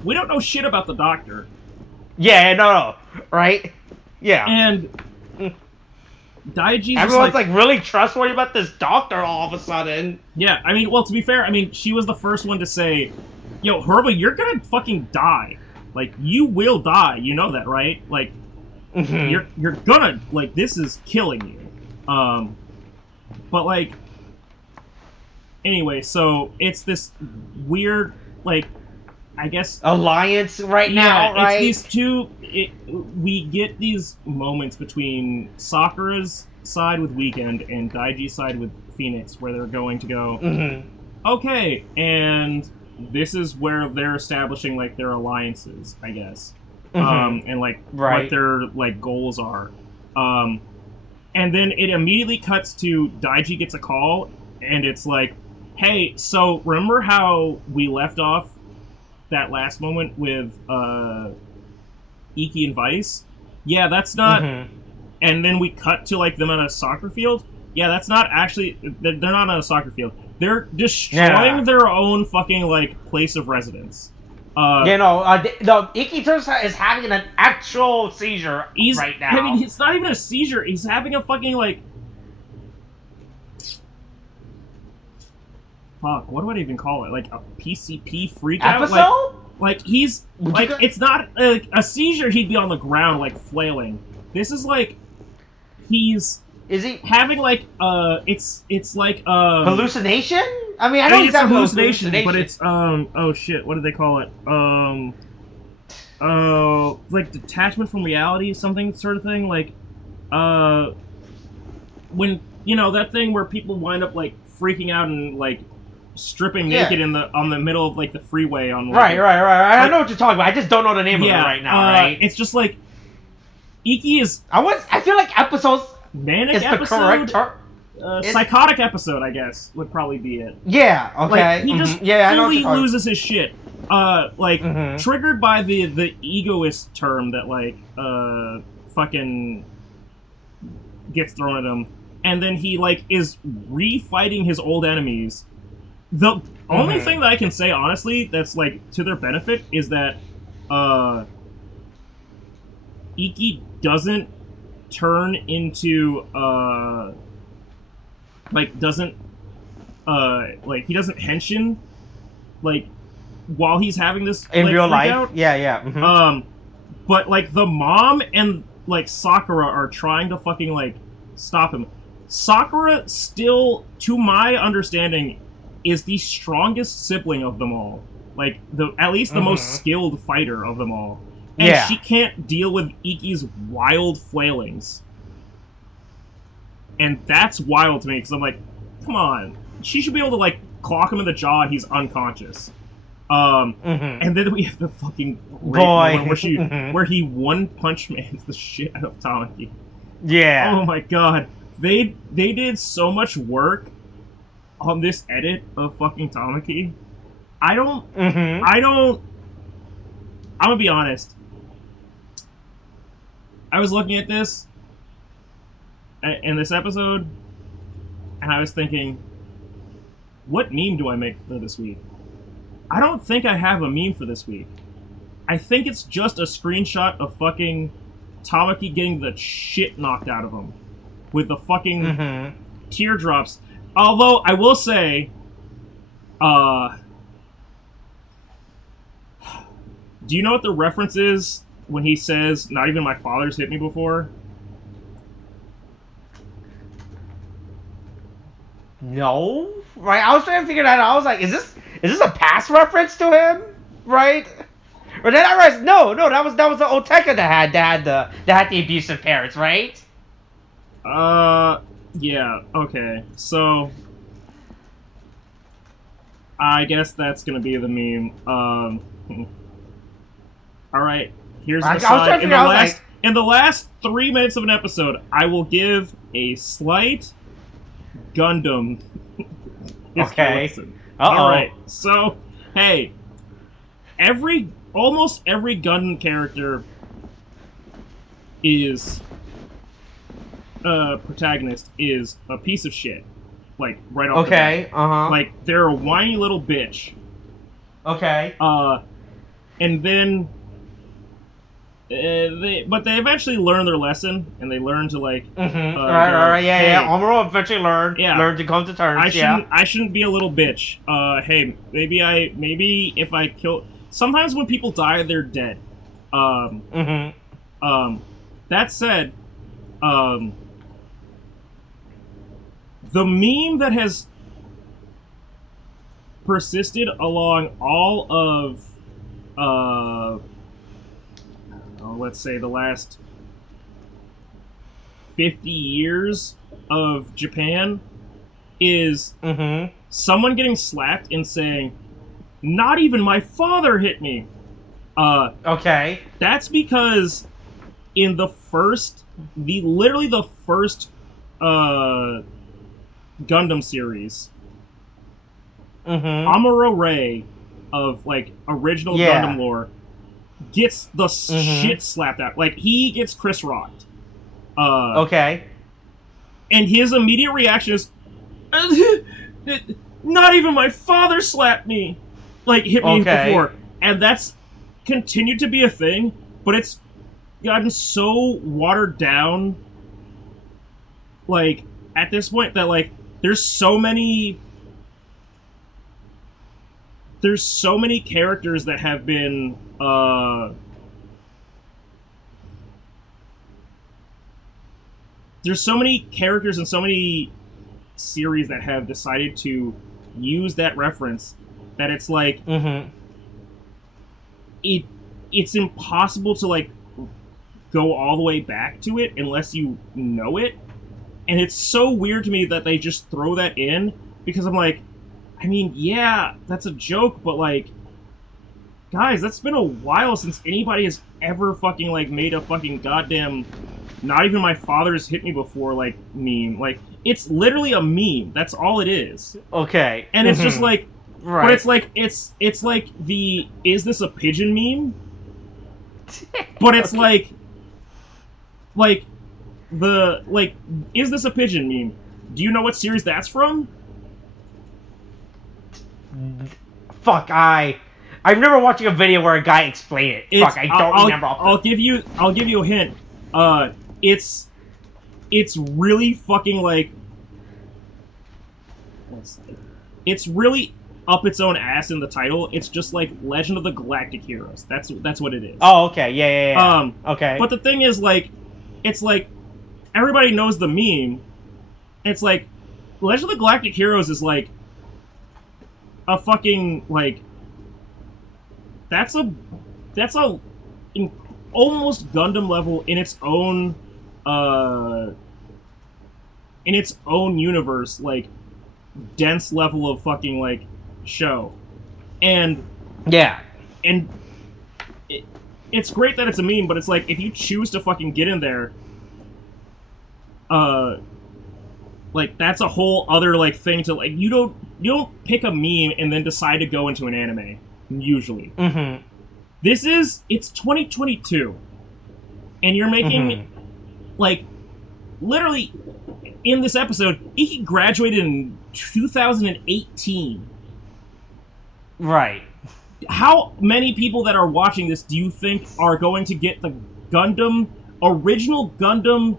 we don't know shit about the doctor. Yeah, no, right? Yeah. And Daiji's everyone's like really trustworthy about this doctor all of a sudden. Yeah, I mean, well, to be fair, I mean, she was the first one to say, yo, Herba, you're gonna fucking die. Like, you will die. You know that, right? Like, you're gonna, like, this is killing you. But, like, anyway, so it's this weird, like, I guess... alliance now, right? It's these two... we get these moments between Sakura's side with Weekend and Daiji's side with Phoenix where they're going to go, okay, and... this is where they're establishing like their alliances, I guess, and like what their like goals are, and then it immediately cuts to Daiji gets a call, and it's like, hey, so remember how we left off that last moment with Iki and Vice? Yeah, that's not. And then we cut to like them on a soccer field. Yeah, that's not actually. They're not on a soccer field. They're destroying their own fucking, like, place of residence. Iki turns out is having an actual seizure right now. I mean, it's not even a seizure. He's having a fucking, like... Fuck, what do I even call it? Like, a PCP freakout? Episode? Like he's... Like, it's not a seizure. He'd be on the ground, like, flailing. This is, like... He's... Is he having like it's like hallucination? I mean, I know he's having hallucination, but it's oh shit, what do they call it? Like detachment from reality, something sort of thing. Like when you know that thing where people wind up like freaking out and like stripping naked on the middle of like the freeway on like, right. I know what you're talking about. I just don't know the name of it right now. Right? It's just like Iki is. I feel like episodes. Manic is episode? The correct psychotic episode, I guess, would probably be it. Yeah, okay. Like, he just fully loses his shit. Triggered by the egoist term that, like, fucking gets thrown at him. And then he, like, is refighting his old enemies. The only thing that I can say, honestly, that's, like, to their benefit is that, Iki doesn't turn into he doesn't henshin like while he's having this in like, real freak life. out. Yeah. Mm-hmm. But like the mom and like Sakura are trying to fucking like stop him. Sakura still, to my understanding, is the strongest sibling of them all. Like at least the most skilled fighter of them all. And she can't deal with Ikki's wild flailings. And that's wild to me, because I'm like, come on. She should be able to, like, clock him in the jaw and he's unconscious. And then we have the fucking great moment where he one-punch-mans the shit out of Tamaki. Yeah. Oh my god. They did so much work on this edit of fucking Tamaki. I'm gonna be honest. I was looking at this in this episode, and I was thinking, what meme do I make for this week? I don't think I have a meme for this week. I think it's just a screenshot of fucking Tamaki getting the shit knocked out of him. With the fucking teardrops. Although, I will say, do you know what the reference is when he says, not even my father's hit me before? No, right? I was trying to figure that out. I was like, is this a past reference to him, right? Or then I realized, no, that was the Oteka that had the abusive parents, right? Yeah. Okay. So, I guess that's gonna be the meme. All right. Here's the side. In the last 3 minutes of an episode, I will give a slight Gundam. Okay. All right. So, hey, almost every Gundam character is protagonist is a piece of shit. Like right off the bat. Like they're a whiny little bitch. Okay. And then they eventually learn their lesson, and they learn to like. Yeah. Amuro eventually learned to come to terms. I shouldn't be a little bitch. Hey, maybe if I kill. Sometimes when people die, they're dead. That said, the meme that has persisted along all of let's say the last 50 years of Japan is someone getting slapped and saying, not even my father hit me. Okay. That's because in literally the first Gundam series, Amuro Ray of like original Gundam lore gets the shit slapped out. Like he gets Chris rocked. Okay. And his immediate reaction is, not even my father slapped me. Like hit me before, and that's continued to be a thing, but it's gotten so watered down. Like at this point, that like there's so many characters that have been there's so many characters and so many series that have decided to use that reference that it's like it's impossible to like go all the way back to it unless you know it. And it's so weird to me that they just throw that in, because I'm like, I mean, yeah, that's a joke, but like, guys, that's been a while since anybody has ever fucking like made a fucking goddamn not even my father's hit me before like meme. Like, it's literally a meme. That's all it is. Okay. And it's just like, right. But it's like the is this a pigeon meme? But it's like is this a pigeon meme? Do you know what series that's from? Fuck, I remember watching a video where a guy explained it. Fuck, I don't remember. I'll give you a hint. It's really fucking like. It's really up its own ass in the title. It's just like Legend of the Galactic Heroes. That's what it is. Oh, okay. Yeah. Okay. But the thing is, like, it's like everybody knows the meme. It's like Legend of the Galactic Heroes is like a fucking like that's a almost Gundam level in its own universe, like dense level of fucking like show. And it's great that it's a meme, but it's like if you choose to fucking get in there, like that's a whole other like thing to like. You don't pick a meme and then decide to go into an anime usually. Mm-hmm. It's 2022, and you're making like literally in this episode, Iki graduated in 2018. Right. How many people that are watching this do you think are going to get the original Gundam,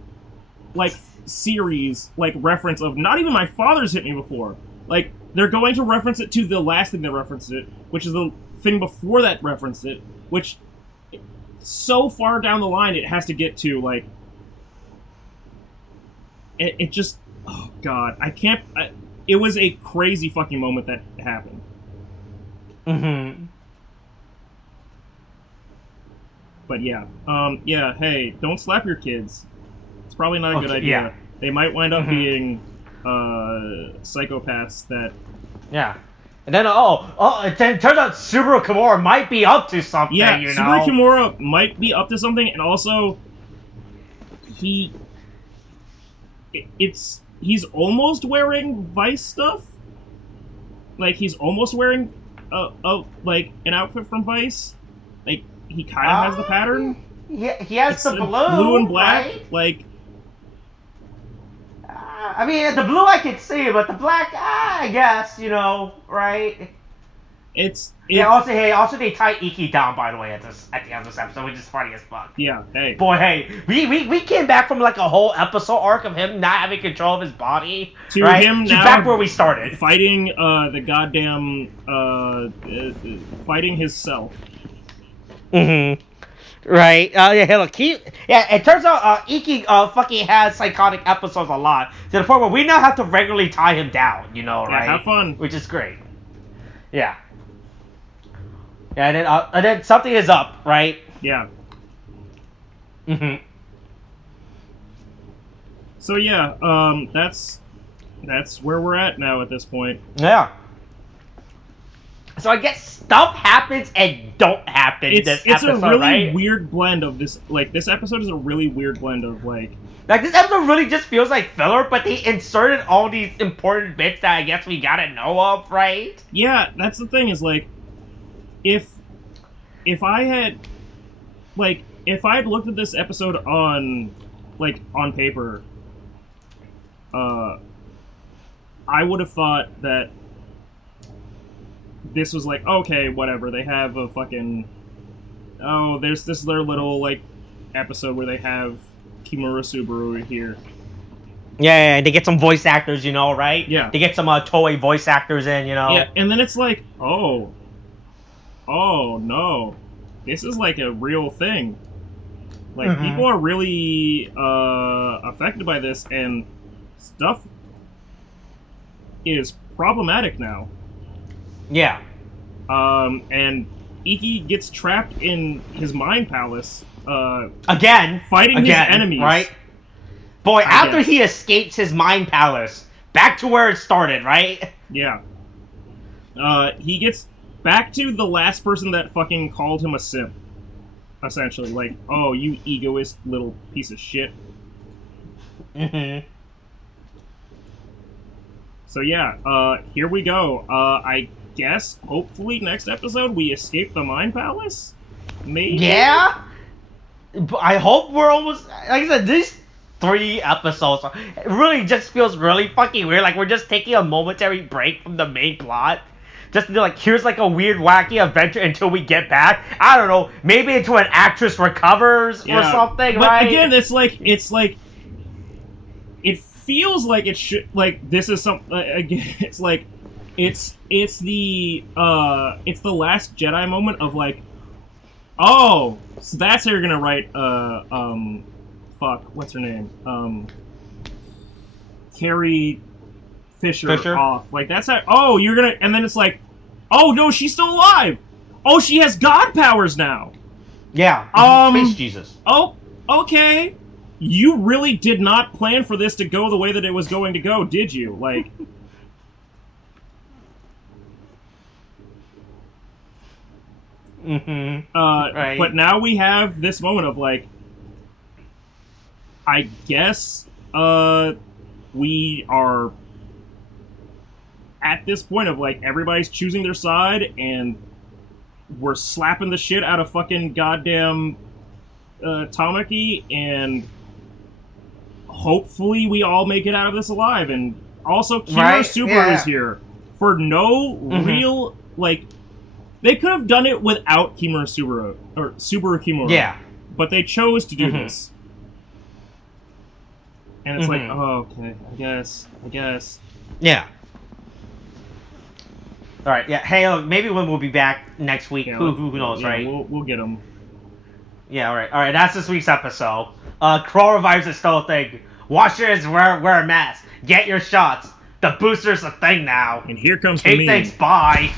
like, series, like, reference of, not even my father's hit me before. Like, they're going to reference it to the last thing that referenced it, which is the thing before that referenced it, which, so far down the line it has to get to, like, it just, oh god, it was a crazy fucking moment that happened. Mm-hmm. But yeah, hey, don't slap your kids. It's probably not a good idea. Yeah. They might wind up being psychopaths that... Yeah. And then, it turns out Subaru Kimura might be up to something, yeah, you know? Subaru Kimura might be up to something, and also, he's almost wearing Vice stuff. Like, he's almost wearing, like, an outfit from Vice. Like, he kind of has the pattern. Yeah, he has the blue and black, right? like... I mean, the blue I can see, but the black, I guess, you know, right? Also they tie Iki down, by the way, at the end of this episode, which is funny as fuck. Yeah, hey. Boy, hey, we came back from like a whole episode arc of him not having control of his body, to right? him to now back where we started, fighting the goddamn fighting his self. Mm-hmm. Right. Yeah, look, it turns out Iki fucking has psychotic episodes a lot, to the point where we now have to regularly tie him down, you know, right? Yeah, have fun. Which is great. Yeah. Yeah, and then something is up, right? Yeah. Mm-hmm. So yeah, that's where we're at now at this point. Yeah. So I guess stuff happens and don't happen this episode, it's a really right? weird blend of this. Like, this episode is a really weird blend of, like... Like, this episode really just feels like filler, but they inserted all these important bits that I guess we gotta know of, right? Yeah, that's the thing, is, like... If I had... Like, if I had looked at this episode on paper... I would have thought that... This was like, okay, whatever, they have a fucking... Oh, there's their little, like, episode where they have Kimura Subaru here. Yeah, they get some voice actors, you know, right? Yeah. They get some Toei voice actors in, you know? Yeah, and then it's like, oh no, this is like a real thing. Like, people are really, affected by this, and stuff is problematic now. Yeah. And Iki gets trapped in his mind palace. Again. Fighting his enemies. Right? Boy, after he escapes his mind palace, back to where it started, right? Yeah. He gets back to the last person that fucking called him a simp. Essentially. Like, oh, you egoist little piece of shit. Mm-hmm. So yeah, here we go. I guess, hopefully, next episode we escape the Mind Palace? Maybe? Yeah? I hope we're almost... Like I said, these 3 episodes, it really just feels really fucking weird. Like, we're just taking a momentary break from the main plot. Just to be like, here's like a weird, wacky adventure until we get back. I don't know, maybe until an actress recovers or something, but right? Again, it's like... It feels like it should... Like, this is some... Again, it's like... It's the Last Jedi moment of like, oh, so that's how you're gonna write fuck, what's her name? Carrie Fisher off. Like that's how. Oh, you're gonna, and then it's like, oh no, she's still alive. Oh, she has god powers now. Yeah. Space Jesus. Oh, okay. You really did not plan for this to go the way that it was going to go, did you? Like. Right. But now we have this moment of like, I guess we are at this point of like everybody's choosing their side and we're slapping the shit out of fucking goddamn Tamaki, and hopefully we all make it out of this alive. And also Kimura Super is here for no real like. They could have done it without Kimura Subaru, or Subaru Kimura. Yeah. But they chose to do this. And it's like, oh, okay, I guess. Yeah. Alright, yeah, hey, maybe when we'll be back next week, who knows, right? We'll get them. Yeah, alright, that's this week's episode. Coronavirus is still a thing. Wash your hands, wear a mask. Get your shots. The booster's a thing now. And here comes hey, the meme. Thanks, bye.